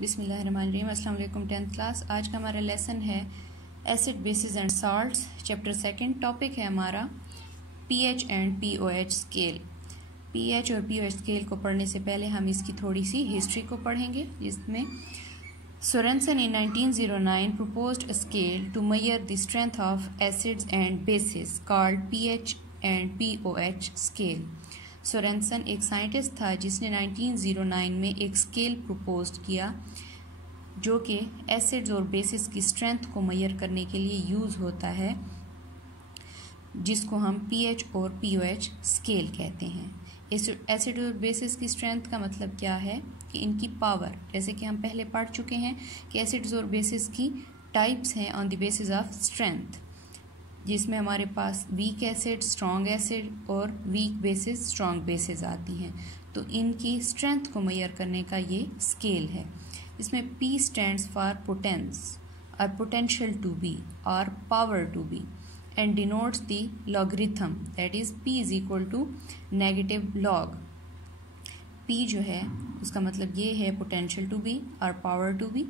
बिस्मिल्लाहिर्रहमानिर्रहीम। अस्सलाम वालेकुम 10th क्लास। आज का हमारा लेसन है acid basis and salts, chapter 2। Topic है हमारा pH and pOH scale. PH और पीओएच स्केल को पढ़ने से पहले हम इसकी थोड़ी सी हिस्ट्री को पढ़ेंगे, जिसमें Sorensen in 1909 proposed a scale to measure the strength of acids and bases called pH and pOH scale। Sorensen एक साइंटिस्ट था जिसने 1909 में एक स्केल प्रपोज किया जो कि एसिड्स और बेसिस की स्ट्रेंथ को मेजर करने के लिए यूज़ होता है, जिसको हम पीएच और पीओएच स्केल कहते हैं। एसिड और बेसिस की स्ट्रेंथ का मतलब क्या है कि इनकी पावर, जैसे कि हम पहले पढ़ चुके हैं कि एसिड्स और बेसिस की टाइप्स हैं on the basis of strength, जिसमें हमारे पास वीक एसिड, स्ट्रॉन्ग एसिड और वीक बेसिस, स्ट्रॉन्ग बेसिस आती हैं। तो इनकी स्ट्रेंथ को मेजर करने का ये स्केल है। इसमें P स्टैंड्स फॉर पोटेंस और पोटेंशियल टू बी और power to be and denotes the logarithm, that is P is equal to negative log। P जो है उसका मतलब ये है पोटेंशियल टू बी और पावर टू बी,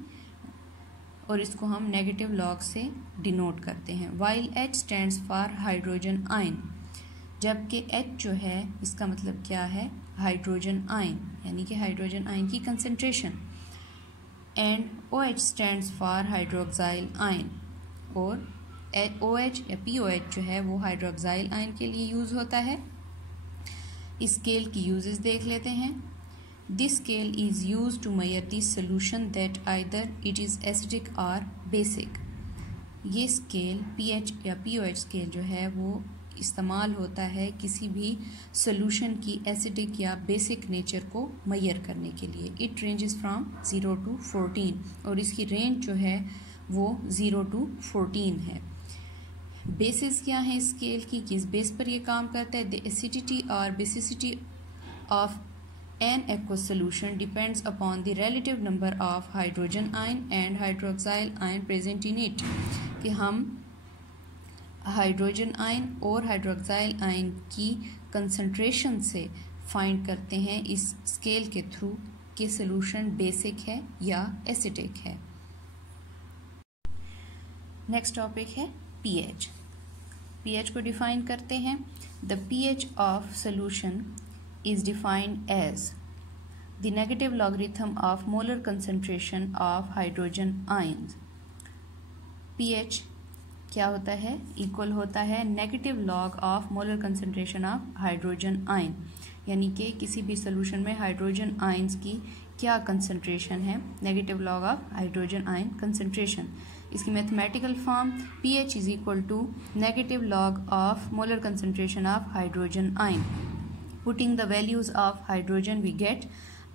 और इसको हम नेगेटिव लॉग से डिनोट करते हैं। While H stands for hydrogen ion, जबकि H जो है इसका मतलब क्या है, हाइड्रोजन आयन, यानी कि हाइड्रोजन आयन की concentration. And OH stands for hydroxyl ion, और OH या POH जो है वो हाइड्रोक्साइल आयन के लिए यूज़ होता है। इस स्केल की यूजेस देख लेते हैं। This scale is used to measure the solution that either it is acidic or basic। ये स्केल pH या pOH स्केल जो है वो इस्तेमाल होता है किसी भी सोल्यूशन की एसिडिक या बेसिक नेचर को मेजर करने के लिए। इट रेंजेस फ्रॉम 0 to 14, और इसकी रेंज जो है वो 0 to 14 है। बेसिस क्या है इस स्केल की, किस बेस पर ये काम करता है। द एसिडिटी और basicity of an aqueous solution depends upon the relative number of hydrogen ion and hydroxyl ion present in it। कि हम हाइड्रोजन आयन और हाइड्रोक्साइल आयन की कंसंट्रेशन से फाइंड करते हैं इस स्केल के थ्रू कि सॉल्यूशन बेसिक है या एसिडिक है। नेक्स्ट टॉपिक है पीएच। पीएच को डिफाइन करते हैं। The pH of solution is defined as the negative logarithm of molar concentration of hydrogen ions। pH क्या होता है, इक्वल होता है negative log of molar concentration of hydrogen ion, यानी कि किसी भी सोल्यूशन में हाइड्रोजन आयंस की क्या कंसंट्रेशन है, negative log of hydrogen ion concentration. इसकी mathematical form pH is equal to negative log of molar concentration of hydrogen ion. Putting the values of hydrogen we get,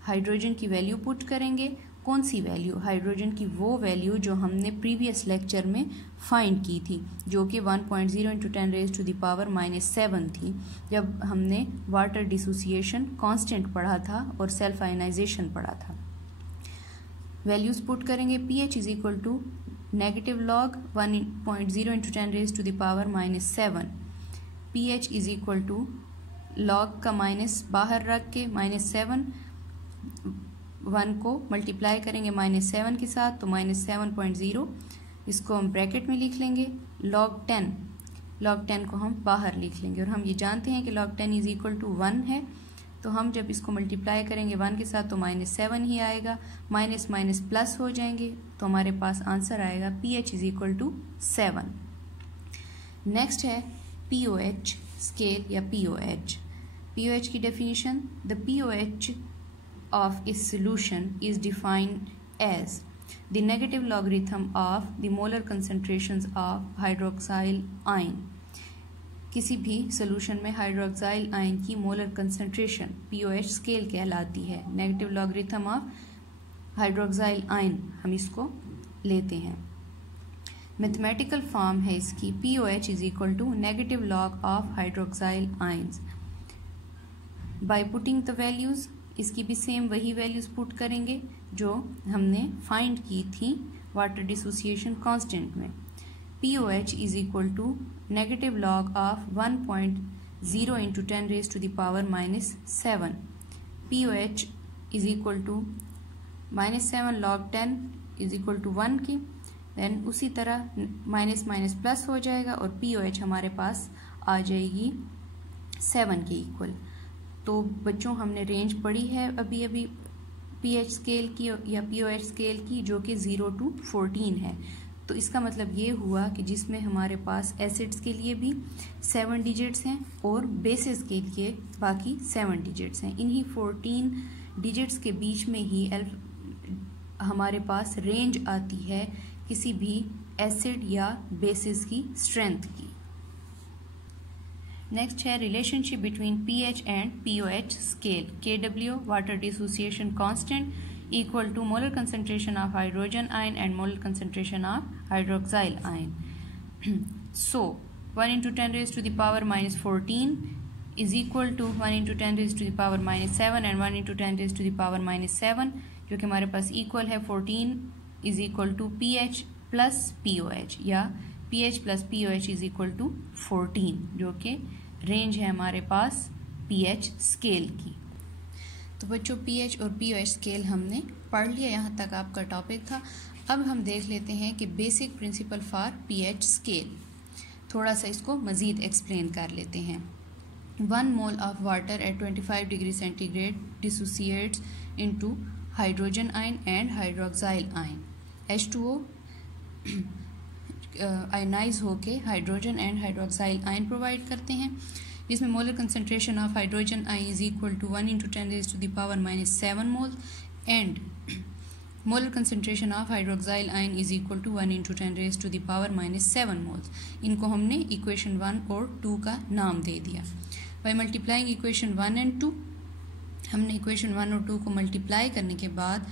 hydrogen की value put करेंगे। कौन सी value, hydrogen की वो value जो हमने previous lecture में find की थी, जो कि 1.0 × 10⁻⁻⁷ थी, जब हमने वाटर डिसोसिएशन कांस्टेंट पढ़ा था और सेल्फ आयनाइजेशन पढ़ा था। वैल्यूज पुट करेंगे। pH is equal to negative log 1.0 × 10⁻⁻⁷। pH is equal to log का माइनस बाहर रख के -7, 1 को मल्टीप्लाई करेंगे -7 के साथ तो -7.0, इसको हम ब्रैकेट में लिख लेंगे। लॉग 10 को हम बाहर लिख लेंगे, और हम ये जानते हैं कि लॉग 10 इज इक्वल टू 1 है, तो हम जब इसको मल्टीप्लाई करेंगे 1 के साथ तो -7 ही आएगा, माइनस माइनस प्लस हो जाएंगे, तो हमारे पास आंसर आएगा pH is equal to 7। Next है पीओएच स्केल या पीओएच। pOH की definition, the pOH of a solution is defined as the negative logarithm of the molar concentrations of hydroxyl ion। किसी भी सोल्यूशन में हाइड्रोक्साइल आयन की molar concentration pOH scale कहलाती है। Negative logarithm of hydroxyl ion हम इसको लेते हैं। मैथमेटिकल फॉर्म है इसकी pOH is equal to negative log of hydroxyl ions. By putting the values, इसकी भी सेम वही वैल्यूज पुट करेंगे जो हमने फाइंड की थी वाटर डिसोसिएशन कांस्टेंट में। pOH is equal to negative log of 1.0 × 10⁻⁻⁷। pOH is equal to -7 log 10 is equal to 1 की। देन उसी तरह माइनस माइनस प्लस हो जाएगा और POH हमारे पास आ जाएगी 7 के इक्वल। तो बच्चों हमने रेंज पढ़ी है अभी अभी pH स्केल की या POH स्केल की, जो कि 0 to 14 है। तो इसका मतलब ये हुआ कि जिसमें हमारे पास एसिड्स के लिए भी 7 डिजिट्स हैं और बेसिस के लिए बाकी 7 डिजिट्स हैं। इन्हीं 14 डिजिट्स के बीच में ही हमारे पास रेंज आती है किसी भी एसिड या बेसिस की स्ट्रेंथ की। नेक्स्ट है relationship between pH and POH scale. Kw water dissociation constant equal to molar concentration of hydrogen ion and molar concentration of hydroxyl ion. So 1 into 10 raised to the power minus 14 is equal to 1 into 10 raised to the power minus 7 and 1 into 10 raised to the power minus 7, जो कि हमारे पास equal है 14 is equal to pH plus POH या pH plus POH is equal to 14, जो कि range है हमारे पास pH scale की। तो बच्चों pH और POH स्केल हमने पढ़ लिया, यहाँ तक आपका टॉपिक था। अब हम देख लेते हैं कि basic principle for pH scale, थोड़ा सा इसको मज़ीद एक्सप्लेन कर लेते हैं। 1 mole of water at 25 degree centigrade dissociates into hydrogen ion and hydroxyl ion. H2O ionise होके hydrogen and hydroxyl ion provide करते हैं, जिसमें molar concentration of hydrogen ion is equal to 1 into 10 raised to the power minus 7 mole and molar concentration of hydroxyl ion is equal to 1 into 10 raised to the power minus 7 moles. इनको हमने equation 1 और 2 का नाम दे दिया। By multiplying equation 1 and 2, हमने equation 1 और 2 को multiply करने के बाद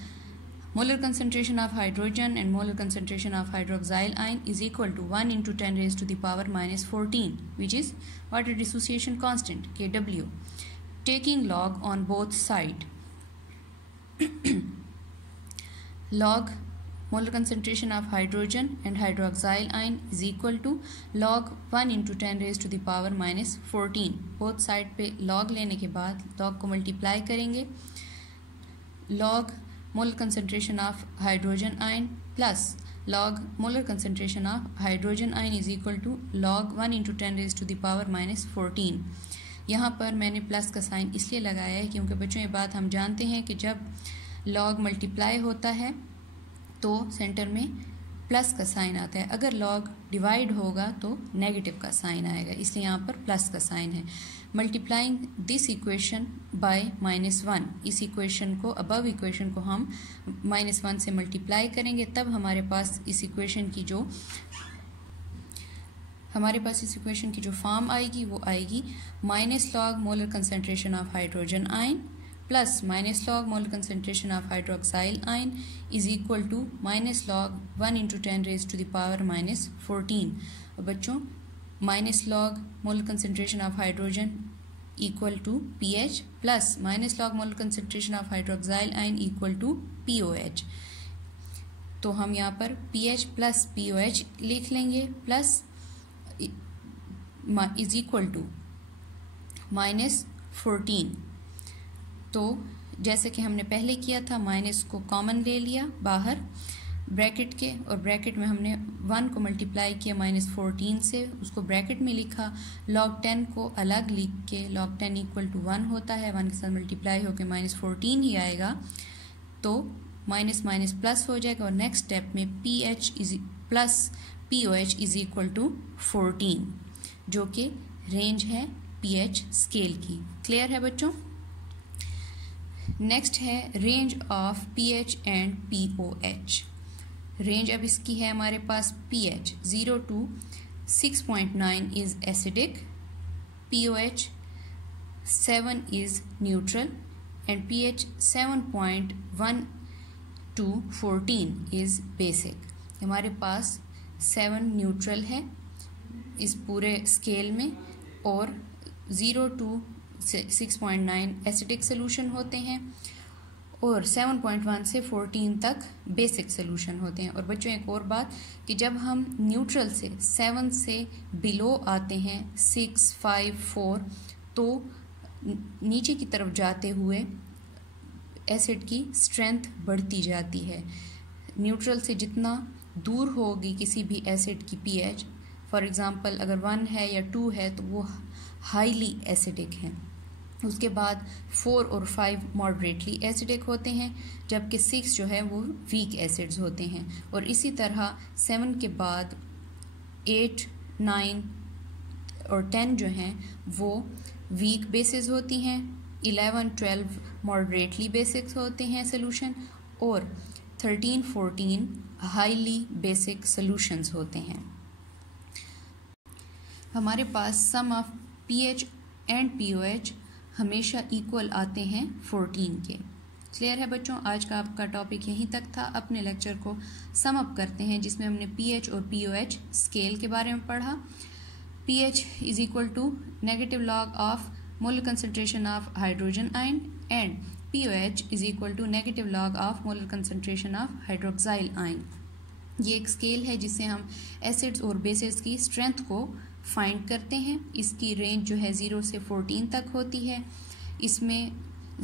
molar concentration of hydrogen and molar concentration of hydroxyl ion is equal to 1 into 10 raised to the power minus 14, which is water dissociation constant Kw, taking log on both sides. Log molar concentration of hydrogen and hydroxyl ion is equal to log 1 into 10 raised to the power minus 14. both side पे log लेने के बाद log को multiply करेंगे। log molar concentration of hydrogen ion plus log molar concentration of hydrogen ion is equal to log 1 into 10 raised to the power minus 14। यहाँ पर मैंने plus का साइन इसलिए लगाया है क्योंकि बच्चों ये बात हम जानते हैं कि जब log मल्टीप्लाई होता है तो सेंटर में प्लस का साइन आता है, अगर log डिवाइड होगा तो नेगेटिव का साइन आएगा, इसलिए यहाँ पर प्लस का साइन है। मल्टीप्लाइंग दिस इक्वेशन बाय -1, इस इक्वेशन को अबव इक्वेशन को हम -1 से मल्टीप्लाई करेंगे, तब हमारे पास इस इक्वेशन की जो फॉर्म आएगी वो आएगी minus log molar concentration of hydrogen ion plus minus log molar concentration of hydroxyl ion is equal to minus log 1 into 10 raised to the power minus 14। और बच्चों minus log molar concentration of hydrogen equal to pH plus minus log molar concentration of hydroxyl ion equal to POH। तो हम यहाँ पर pH plus POH लिख लेंगे, plus is equal to -14। तो जैसे कि हमने पहले किया था, माइनस को कॉमन ले लिया बाहर ब्रैकेट के, और ब्रैकेट में हमने 1 को मल्टीप्लाई किया -14 से, उसको ब्रैकेट में लिखा। log 10 को अलग लिख के log 10 इक्वल टू 1 होता है, 1 के साथ मल्टीप्लाई होकर -14 ही आएगा, तो माइनस माइनस प्लस हो जाएगा। और नेक्स्ट स्टेप में pH plus POH is equal to 14, जो कि रेंज है pH स्केल की। क्लियर है बच्चों? नेक्स्ट है range of pH and POH। Range अब इसकी है हमारे पास pH 0 to 6.9 is acidic, POH 7 is neutral and pH 7.1 to 14 is basic. हमारे पास 7 न्यूट्रल है इस पूरे स्केल में और 0 to 6.9 एसिडिक सोल्यूशन होते हैं और 7.1 से 14 तक बेसिक सोल्यूशन होते हैं। और बच्चों एक और बात कि जब हम न्यूट्रल से 7 से बिलो आते हैं 6, 5, 4, तो नीचे की तरफ जाते हुए एसिड की स्ट्रेंथ बढ़ती जाती है। न्यूट्रल से जितना दूर होगी किसी भी एसिड की पीएच, फॉर एग्जांपल अगर 1 है या 2 है तो वो हाईली एसिडिक है। उसके बाद 4 और 5 मॉडरेटली एसिडिक होते हैं, जबकि 6 जो है वो वीक एसिड्स होते हैं। और इसी तरह 7 के बाद 8, 9 और 10 जो हैं वो वीक बेसिस होती हैं। 11, 12 मॉडरेटली बेसिक होते हैं सोल्यूशन, और 13, 14 हाईली बेसिक सोल्यूशंस होते हैं। हमारे पास सम ऑफ पीएच एंड पीओएच हमेशा इक्वल आते हैं 14 के। क्लियर है बच्चों? आज का आपका टॉपिक यहीं तक था। अपने लेक्चर को सम अप करते हैं, जिसमें हमने पीएच और पीओएच स्केल के बारे में पढ़ा। P H is equal to negative log of molar concentration of hydrogen ion, and P O H is equal to negative log of molar concentration of hydroxyl ion. ये एक स्केल है जिससे हम एसिड्स और बेसिस की स्ट्रेंथ को फाइंड करते हैं। इसकी रेंज जो है 0 से 14 तक होती है। इसमें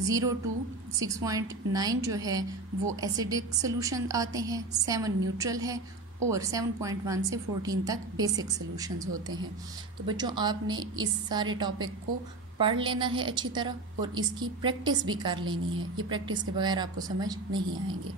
0 to 6.9 जो है वो एसिडिक सोल्यूशन आते हैं, 7 न्यूट्रल है, और 7.1 से 14 तक बेसिक सोल्यूशंस होते हैं। तो बच्चों आपने इस सारे टॉपिक को पढ़ लेना है अच्छी तरह, और इसकी प्रैक्टिस भी कर लेनी है। ये प्रैक्टिस के बगैर आपको समझ नहीं आएंगे।